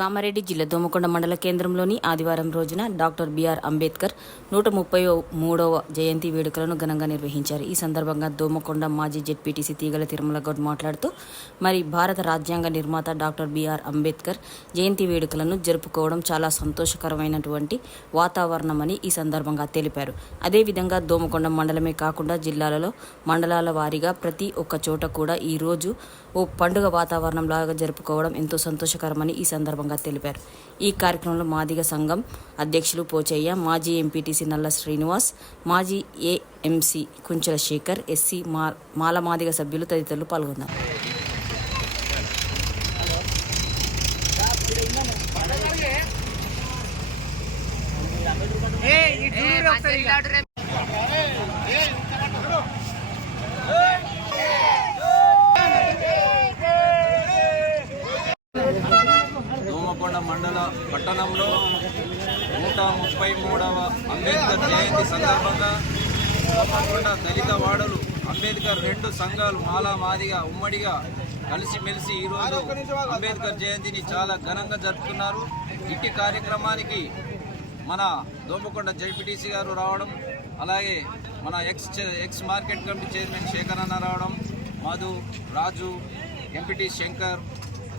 కామారెడ్డి జిల్లా దోమకొండ మండల కేంద్రంలోని ఆదివారం రోజున డాక్టర్ బిఆర్ అంబేద్కర్ నూట ముప్పై మూడవ జయంతి వేడుకలను ఘనంగా నిర్వహించారు. ఈ సందర్భంగా దోమకొండ మాజీ జెడ్పీటీసీ తీగల తిరుమల గౌడ్ మాట్లాడుతూ మరి భారత రాజ్యాంగ నిర్మాత డాక్టర్ బిఆర్ అంబేద్కర్ జయంతి వేడుకలను జరుపుకోవడం చాలా సంతోషకరమైనటువంటి వాతావరణమని ఈ సందర్భంగా తెలిపారు. అదేవిధంగా దోమకొండ మండలమే కాకుండా జిల్లాలలో మండలాల వారీగా ప్రతి ఒక్క చోట కూడా ఈ రోజు ఓ పండుగ వాతావరణంలాగా జరుపుకోవడం ఎంతో సంతోషకరమని ఈ సందర్భంగా తెలిపారు. ఈ కార్యక్రమంలో మాదిగ సంఘం అధ్యక్షులు పోచయ్య మాజీ ఎంపీటీసీ నల్ల శ్రీనివాస్ మాజీ ఏఎంసీ కుంచెల శేఖర్ ఎస్సీ మా మాల మాదిగ సభ్యులు తదితరులు పాల్గొన్నారు. దోమకొండ మండల పట్టణంలో నూట ముప్పై మూడవ అంబేద్కర్ జయంతి సందర్భంగా దోమకొండ దళిత వాడలు అంబేద్కర్ రెండు సంఘాలు మాలా మాదిగా ఉమ్మడిగా కలిసిమెలిసి ఈరోజు అంబేద్కర్ జయంతిని చాలా ఘనంగా జరుపుతున్నారు. ఇట్టి కార్యక్రమానికి మన దోమకొండ జడ్పీటీసీ గారు రావడం అలాగే మన ex ex market committee chairman Shekhar అన్న రావడం మధు రాజు ఎంపీటీ శంకర్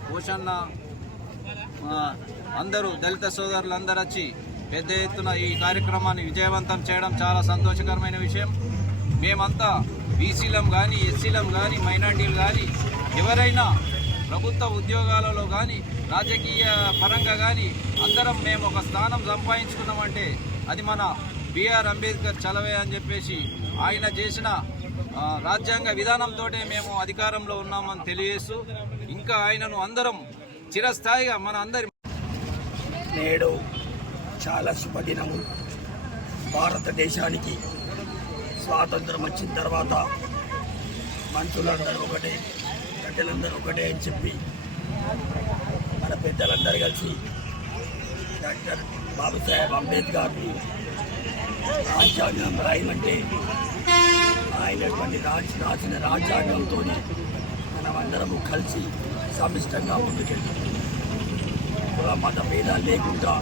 భూషన్న అందరూ దళిత సోదరులందరూ వచ్చి పెద్ద ఎత్తున ఈ కార్యక్రమాన్ని విజయవంతం చేయడం చాలా సంతోషకరమైన విషయం. మేమంతా బీసీలం కానీ ఎస్సీలం కానీ మైనార్టీలు కానీ ఎవరైనా ప్రభుత్వ ఉద్యోగాలలో కానీ రాజకీయ పరంగా కానీ అందరం మేము ఒక స్థానం సంపాదించుకున్నామంటే అది మన బిఆర్ అంబేద్కర్ చలవే అని చెప్పేసి ఆయన చేసిన రాజ్యాంగ విధానంతో మేము అధికారంలో ఉన్నామని తెలియజేస్తూ ఇంకా ఆయనను అందరం చిరస్థాయిగా మన అందరి నేడు చాలా శుభదినము. భారతదేశానికి స్వాతంత్రం వచ్చిన తర్వాత మనుషులందరూ ఒకటే ప్రజలందరూ ఒకటే అని చెప్పి మన పెద్దలందరూ కలిసి డాక్టర్ బాబాసాహెబ్ అంబేద్కర్ని రాజ్యాంగం రాయమంటే ఆయనటువంటి రాసి రాసిన రాజ్యాంగంతో మనమందరము కలిసి సమిష్టంగా ముందుకెళ్తున్నాం కుల మత భేదాలు లేకుండా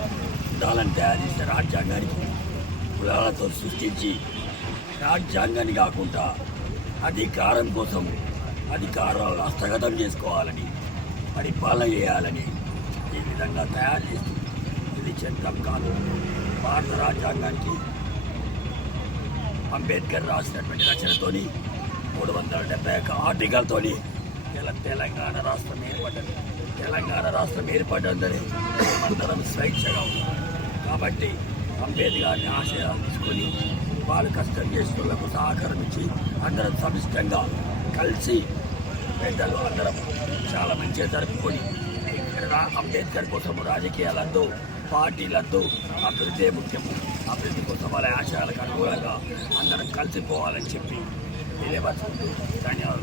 ఉండాలని తయారు చేసిన రాజ్యాంగానికి కులాలతో సృష్టించి రాజ్యాంగాన్ని కాకుండా అధికారం కోసం అధికారాలను హస్తగతం చేసుకోవాలని పరిపాలన చేయాలని ఈ విధంగా తయారు చేసి ఇది చంద్రం కాదు. భారత రాజ్యాంగానికి అంబేద్కర్ రాసినటువంటి రచనతోని మూడు వందల డెబ్బై ఒక్క ఆర్టికల్తోని ఇలా తెలంగాణ రాష్ట్రం ఏర్పడ్డది. తెలంగాణ రాష్ట్రం ఏర్పడ్డందని అందరం స్వేచ్ఛగా ఉన్నారు కాబట్టి అంబేద్కర్ని ఆశయాలు తీసుకొని వాళ్ళు కష్టం చేస్తున్నందుకు సహకారం ఇచ్చి అందరం సమిష్టంగా కలిసి పెద్దలు అందరం చాలా మంచిగా జరుపుకొని ఇక్కడ అంబేద్కర్ కోసం రాజకీయాలద్దు పార్టీలద్దు అభివృద్ధి ముఖ్యము అభివృద్ధి కోసం వాళ్ళ ఆశయాలకు అనుగుణంగా అందరం కలిసిపోవాలని చెప్పి తెలియపరుచుకుంటూ ధన్యవాదాలు.